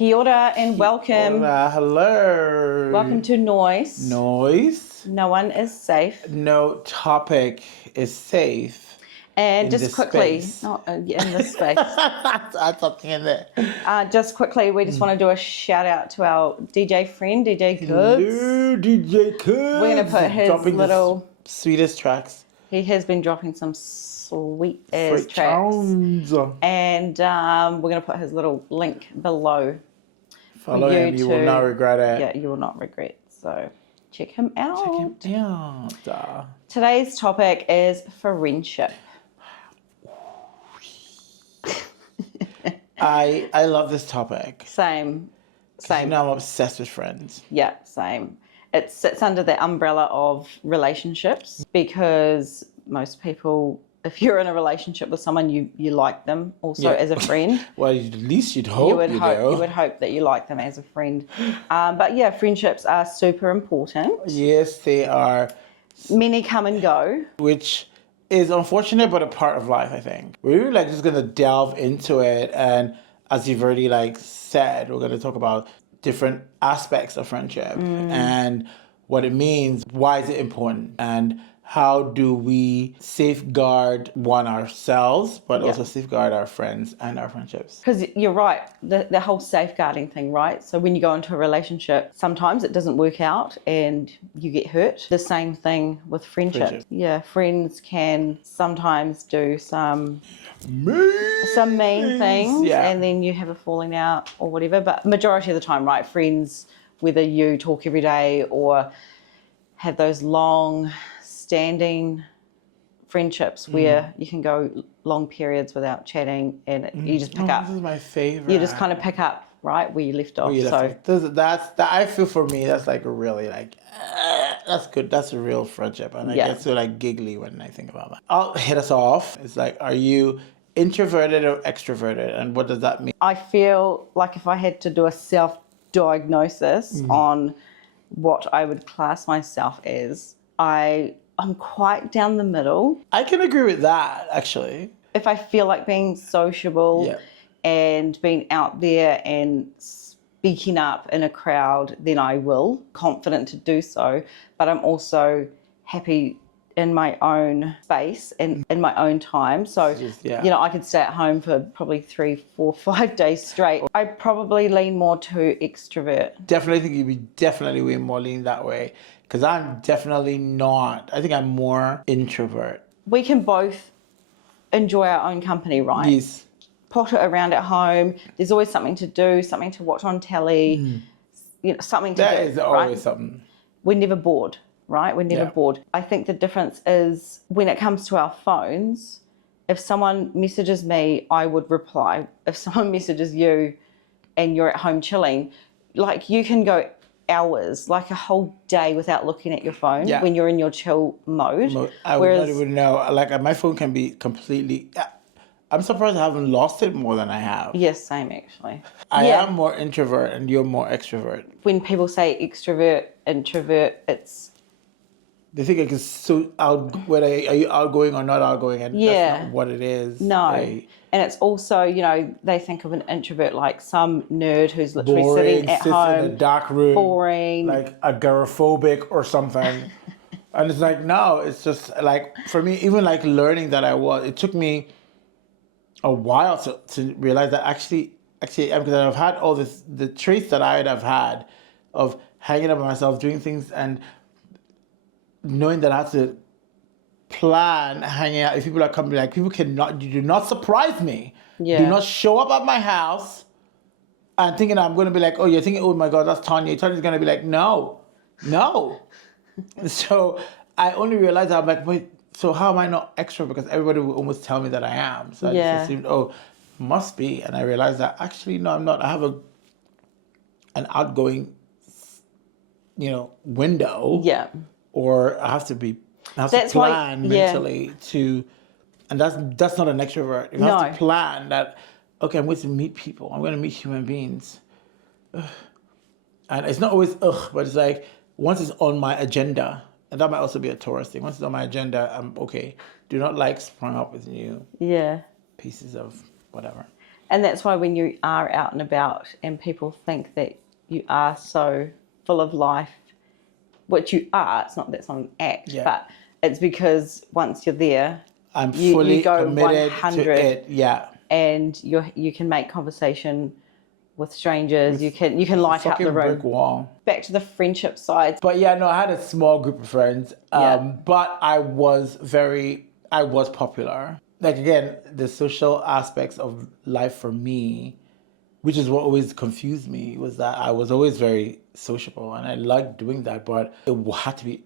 Kia ora and welcome. Hola, hello. Welcome to NOIS. NOIS. No one is safe. No topic is safe. And in just this quickly, space. not in this space. That's something in there. Just quickly, we just want to do a shout out to our DJ friend, DJ Kids. Hello, DJ Kids. We're going to put his dropping little. the sweetest tracks. He has been dropping some sweet ass Great tracks. sounds. And we're going to put his little link below. Follow him, you will not regret it. Yeah, you will not regret. So check him out. Check him out. Today's topic is friendship. I love this topic. Same. You know I'm obsessed with friends. Yeah, same. It sits under the umbrella of relationships because most people, if you're in a relationship with someone, you like them also as a friend. Well, at least you'd hope you would hope that you like them as a friend. But yeah, friendships are super important. Yes, they are. Many come and go. Which is unfortunate, but a part of life, I think. We're really just going to delve into it. And as you've already said, we're going to talk about different aspects of friendship and what it means, why is it important, and how do we safeguard ourselves, but also safeguard our friends and our friendships. Because you're right, the whole safeguarding thing, right? So when you go into a relationship, sometimes it doesn't work out and you get hurt. The same thing with friendship. Yeah, friends can sometimes do some mean things and then you have a falling out or whatever. But majority of the time, right, friends, whether you talk every day or have those long standing friendships where you can go long periods without chatting and you just pick up. This is my favorite. You just kind of pick up right where you left off. That I feel for me that's really that's good. That's a real friendship, and I get so giggly when I think about that. I'll hit us off. It's are you introverted or extroverted, and what does that mean? I feel like if I had to do a self-diagnosis on what I would class myself as, I'm quite down the middle. I can agree with that, actually. If I feel like being sociable and being out there and speaking up in a crowd, then I will. Confident to do so. But I'm also happy in my own space and in my own time. So, I could stay at home for probably 3, 4, 5 days straight. I probably lean more to extrovert. Definitely think you'd be definitely way more lean that way. Because I'm definitely not. I think I'm more introvert. We can both enjoy our own company, right? Yes. Potter around at home. There's always something to do, something to watch on telly, something to do. That is always something. We're never bored, right? We're never bored. I think the difference is when it comes to our phones, if someone messages me, I would reply. If someone messages you and you're at home chilling, you can go hours, a whole day without looking at your phone when you're in your chill mode. I would not even know. My phone can be completely... I'm surprised I haven't lost it more than I have. Yes, same actually. I am more introvert and you're more extrovert. When people say extrovert, introvert, it's... They think it's so whether are you outgoing or not outgoing, and that's not what it is. No. And it's also, they think of an introvert like some nerd who's literally sitting at home. In a dark room. Boring. Like agoraphobic or something. And it's no, it's just for me, even learning that it took me a while to realize that actually, because I've had all the traits that I'd have had of hanging up on myself, doing things, and knowing that I have to plan hanging out. If people are coming, you do not surprise me. Yeah. Do not show up at my house and thinking I'm going to be oh, you're thinking, oh my God, that's Tonye. Tonye's going to be no. So I only realized I'm wait, so how am I not extra? Because everybody will almost tell me that I am. So I just assumed, must be. And I realized that actually, no, I'm not. I have an outgoing, window. Yeah. Or I have to plan mentally to, and that's not an extrovert. You have to plan that, okay, I'm going to meet people. I'm going to meet human beings. And it's not always, but it's once it's on my agenda, and that might also be a Taurus thing. Once it's on my agenda, I'm okay. Do not sprung up with new pieces of whatever. And that's why when you are out and about and people think that you are so full of life, which you are, it's not that's not an act, but it's because once you're there, I'm fully you go committed 100 to it. Yeah. And you can make conversation with strangers. You can light up the room. Brick wall. Back to the friendship side. But yeah, no, I had a small group of friends. But I was popular. Like again, the social aspects of life for me, which is what always confused me, was that I was always very sociable and I liked doing that, but it had to be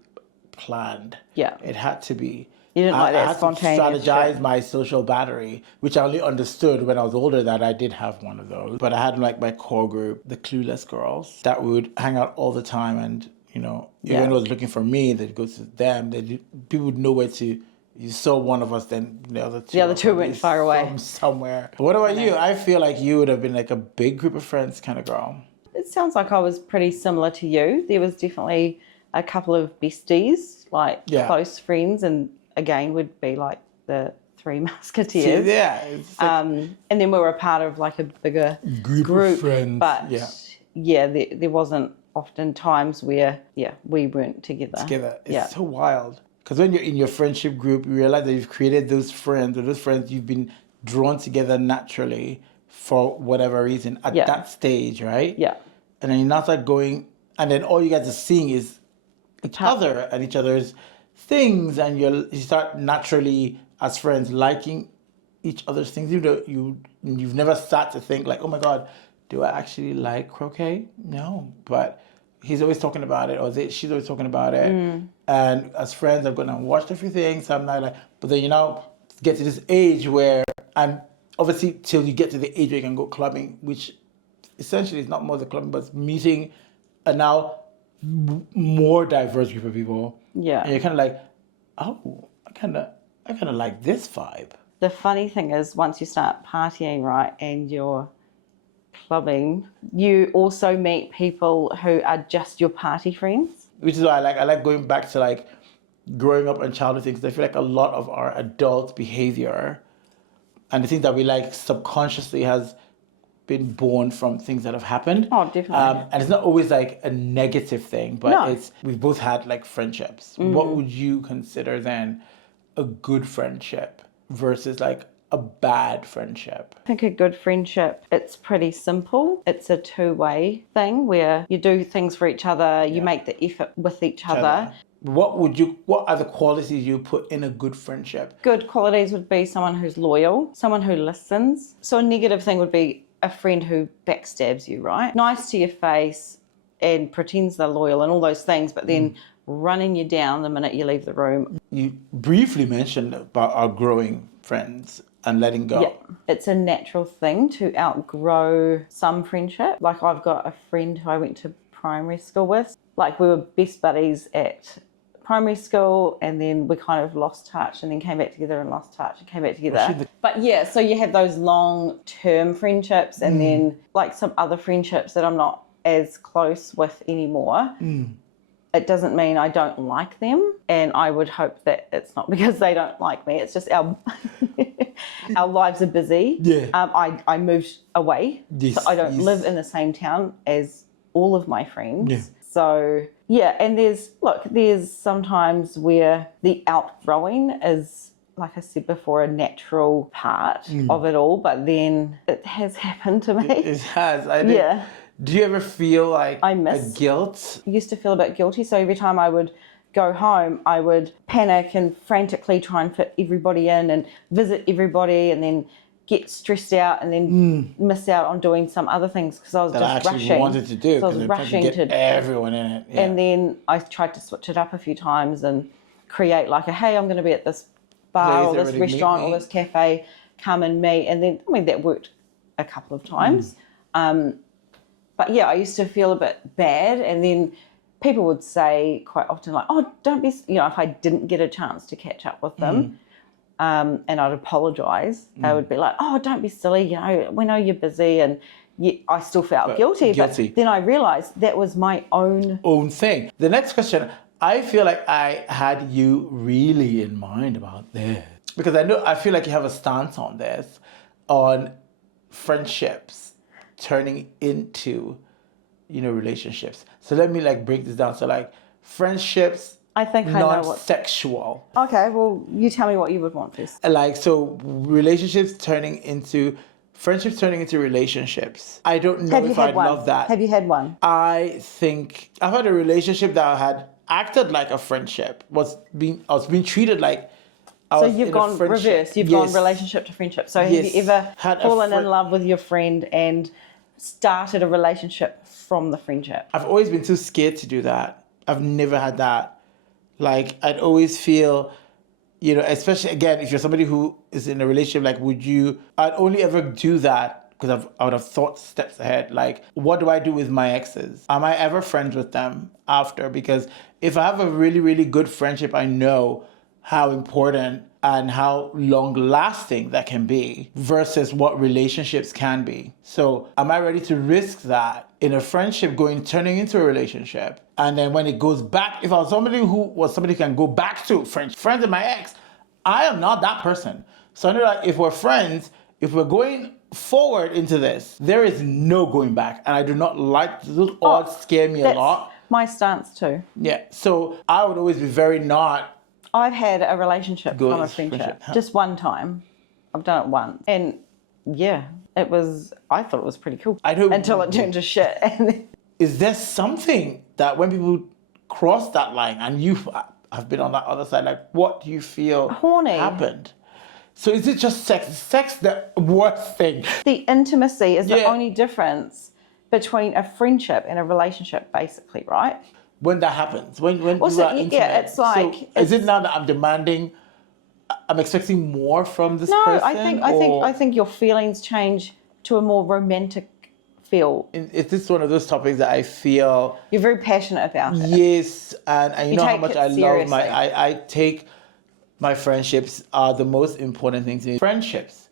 planned. Yeah. It had to be. You didn't like that spontaneous I had to strategize shit. my social battery, which I only understood when I was older that I did have one of those. But I had like my core group, the clueless girls, that would hang out all the time. And, you know, even though it was looking for me, they'd go to them. People would know where to. You saw one of us, then the other two went far away. Somewhere. What about you? I feel like you would have been like a big group of friends kind of girl. It sounds like I was pretty similar to you. There was definitely a couple of besties, like close friends, and again would be like the Three Musketeers. Yeah. It's like and then we were a part of like a bigger group of friends. But there wasn't often times where we weren't together. It's so wild. Because when you're in your friendship group, you realize that you've created those friends, or those friends you've been drawn together naturally for whatever reason at that stage, right? Yeah. And then you now start going, and then all you guys are seeing is each other and each other's things, and you start naturally as friends liking each other's things. You've never sat to think like, oh my God, do I actually like croquet? No, but he's always talking about it, or she's always talking about it. And as friends, I've gone and watched a few things. I'm not like, but then get to this age where, and obviously till you get to the age where you can go clubbing, which essentially is not more the clubbing, but it's meeting a now more diverse group of people. Yeah. And you're kind of like, oh, I kind of like this vibe. The funny thing is, once you start partying, right, and you're clubbing, you also meet people who are just your party friends. Which is why I like going back to like growing up and childhood things. I feel like a lot of our adult behavior and the things that we like subconsciously has been born from things that have happened. Oh, definitely. And it's not always like a negative thing, but we've both had like friendships. What would you consider then a good friendship versus like a bad friendship? I think a good friendship, it's pretty simple. It's a two-way thing where you do things for each other, you make the effort with each other. What are the qualities you put in a good friendship? Good qualities would be someone who's loyal, someone who listens. So a negative thing would be a friend who backstabs you, right? Nice to your face and pretends they're loyal and all those things, but then running you down the minute you leave the room. You briefly mentioned about outgrowing friends and letting go. Yeah, it's a natural thing to outgrow some friendship. Like I've got a friend who I went to primary school with. Like we were best buddies at primary school, and then we kind of lost touch and then came back together and lost touch and came back together. But yeah, so you have those long-term friendships and then like some other friendships that I'm not as close with anymore. It doesn't mean I don't like them, and I would hope that it's not because they don't like me. It's just our lives are busy. Yeah. I moved away, Yes, so I don't live in the same town as all of my friends. Yeah. So yeah, and there's sometimes where the outgrowing is, like I said before, a natural part of it all, but then it has happened to me. It has. Do you ever feel like a guilt? I used to feel a bit guilty. So every time I would go home, I would panic and frantically try and fit everybody in and visit everybody, and then get stressed out and then miss out on doing some other things because I was just rushing. I wanted to do. So I was rushing to get everyone in it. Yeah. And then I tried to switch it up a few times and create like hey, I'm going to be at this bar or this restaurant or this cafe, come and meet. And then, that worked a couple of times. But yeah, I used to feel a bit bad, and then people would say quite often like, oh, don't be, if I didn't get a chance to catch up with them, and I'd apologise, they would be like, oh, don't be silly, we know you're busy, and I still felt guilty. But then I realised that was my own thing. The next question, I feel like I had you really in mind about this, because I feel like you have a stance on this, on friendships turning into, relationships. So let me like break this down. So like friendships, I think I know what. non-sexual. Okay, well, you tell me what you would want first. Like, so friendships turning into relationships. I don't know if I'd love that. Have you had one? I think I've had a relationship that had acted like a friendship. I was being treated like I So was you've in a gone friendship. reverse. You've gone relationship to friendship. So have Yes. you ever Had a fallen in friend- love with your friend and started a relationship from the friendship? I've always been too scared to do that. I've never had that. Like, I'd always feel, especially again, if you're somebody who is in a relationship, like, I'd only ever do that because I would have thought steps ahead. Like, what do I do with my exes? Am I ever friends with them after? Because if I have a really, really good friendship, I know how important and how long lasting that can be versus what relationships can be. So am I ready to risk that in a friendship turning into a relationship? And then when it goes back, if I was somebody who can go back to friends with my ex, I am not that person. So I know that if we're friends, if we're going forward into this, there is no going back. And I do not like, those odds scare me a lot. My stance too. Yeah. So I would always be very not. I've had a relationship Good from a friendship. huh? Just one time. I've done it once. And yeah, I thought it was pretty cool. Until it turned to shit. And is there something that when people cross that line and you have been on that other side, like what do you feel horny happened? So is it just sex? Is sex the worst thing? The intimacy is the only difference between a friendship and a relationship, basically, right? When that happens, when you are intimate. Yeah, it's like. So is it now that I'm expecting more from this person? No, I think your feelings change to a more romantic feel. Is this one of those topics that I feel you're very passionate about it? Yes, and you know how much I love I take my friendships are the most important thing to me. Friendships,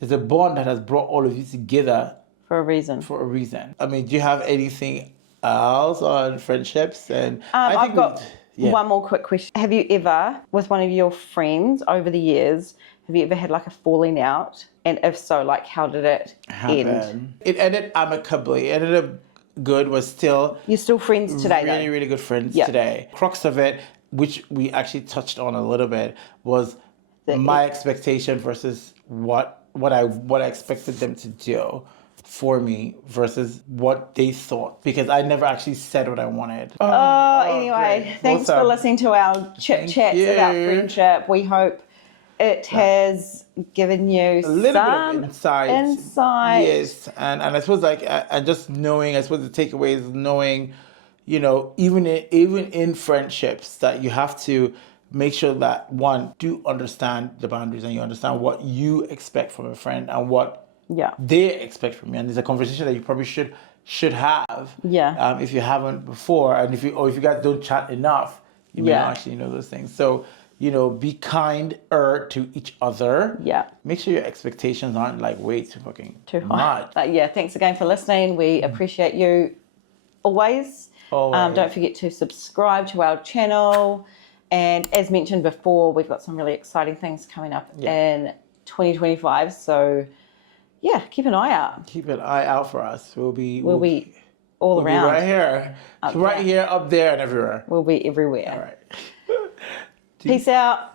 there's a bond that has brought all of you together for a reason. I mean, do you have anything else on friendships? And I've got one more quick question. Have you ever, with one of your friends over the years, have you ever had like a falling out? And if so, like how did it end? It ended amicably. It ended up good. You're still friends today, really, though? really good friends today. Crux of it, which we actually touched on a little bit, was my expectation versus what I expected them to do for me versus what they thought, because I never actually said what I wanted. Anyway, great. Thanks for listening to our chats about friendship. We hope it has given you a little some bit of insight. Yes, and I suppose and just knowing, I suppose the takeaway is knowing, even in friendships, that you have to make sure that one, do understand the boundaries and you understand what you expect from a friend and what they expect from you. And there's a conversation that you probably should have. If you haven't before, and if you guys don't chat enough, you may not actually know those things. So, be kinder to each other. Make sure your expectations aren't like way too high. But thanks again for listening. We appreciate you always. Don't forget to subscribe to our channel. And as mentioned before, we've got some really exciting things coming up in 2025. So keep an eye out. Keep an eye out for us. We'll be all around. Be right here. Right here, up there, and everywhere. We'll be everywhere. All right. Peace out.